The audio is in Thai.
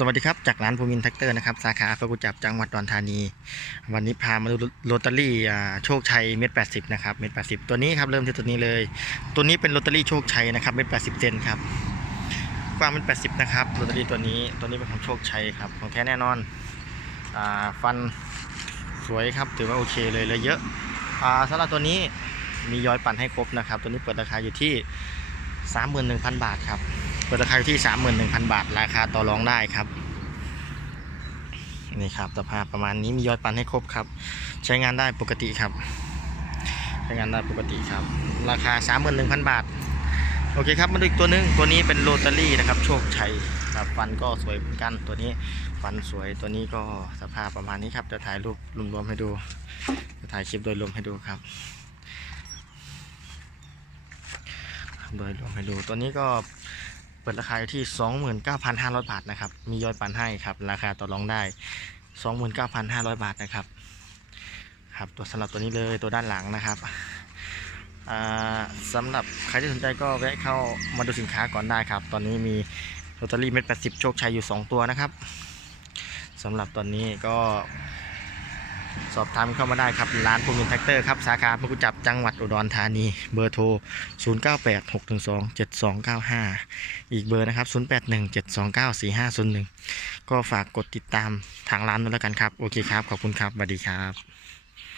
สวัสดีครับ จากร้านภูมินแท็กเตอร์นะครับ สาขาพระกุจับจังหวัดอุดรธานี วันนี้พามาดูโรตารี่โชคชัยเม็ดแปดสิบนะครับเม็ดแปดสิบตัวนี้ครับเริ่มที่ตัวนี้เลย ตัวนี้เป็นโรตารี่โชคชัยนะครับเม็ดแปดสิบเซนครับกว้างเม็ดแปดสิบนะครับโรตารี่ตัวนี้ตัวนี้เป็นของโชคชัยครับของแท้แน่นอนอฟันสวยครับถือว่าโอเคเลยเลยเยอะอสำหรับตัวนี้มีย้อยปั่นให้ครบนะครับ ตัวนี้เปิดราคาอยู่ที่ 31,000 บาทครับ เปิดราคาอยู่ที่ 31,000 บาท ราคาต่อรองได้ครับ นี่ครับสภาพประมาณนี้มียอดปันให้ครบครับ ใช้งานได้ปกติครับ ใช้งานได้ปกติครับ ราคา 31,000 บาท โอเคครับมาดูอีกตัวหนึง ตัวนี้เป็นโรตารี่นะครับ โชคชัยครับฟันก็สวยเหมือนกันตัวนี้ฟันสวยตัวนี้ก็สภาพประมาณนี้ครับ จะถ่ายรูปรวมๆให้ดู จะถ่ายคลิปโดยรวมให้ดูครับโดยรวมให้ดูตัวนี้ก็ ปิดราคาอยู่ที่ 29,500 บาทนะครับ มียอดปันให้ครับ ราคาต่อรองได้ 29,500 บาทนะครับ ครับตัวสำหรับตัวนี้เลยตัวด้านหลังนะครับอ่าสำหรับใครที่สนใจก็แวะเข้ามาดูสินค้าก่อนได้ครับ ตอนนี้มีลอตเตอรี่เม็ด80โชคชัยอยู่ 2 ตัวนะครับสำหรับตอนนี้ก็ สอบถามเข้ามาได้ครับ ร้านภูมินแท็กเตอร์ครับ สาขาพระกุจับจังหวัดอุดรธานี เบอร์โทร 0986127295 อีกเบอร์นะครับ 0817294501 ก็ฝากกดติดตามทางร้านด้วยแล้วกันครับ โอเคครับ ขอบคุณครับสวัสดีครับ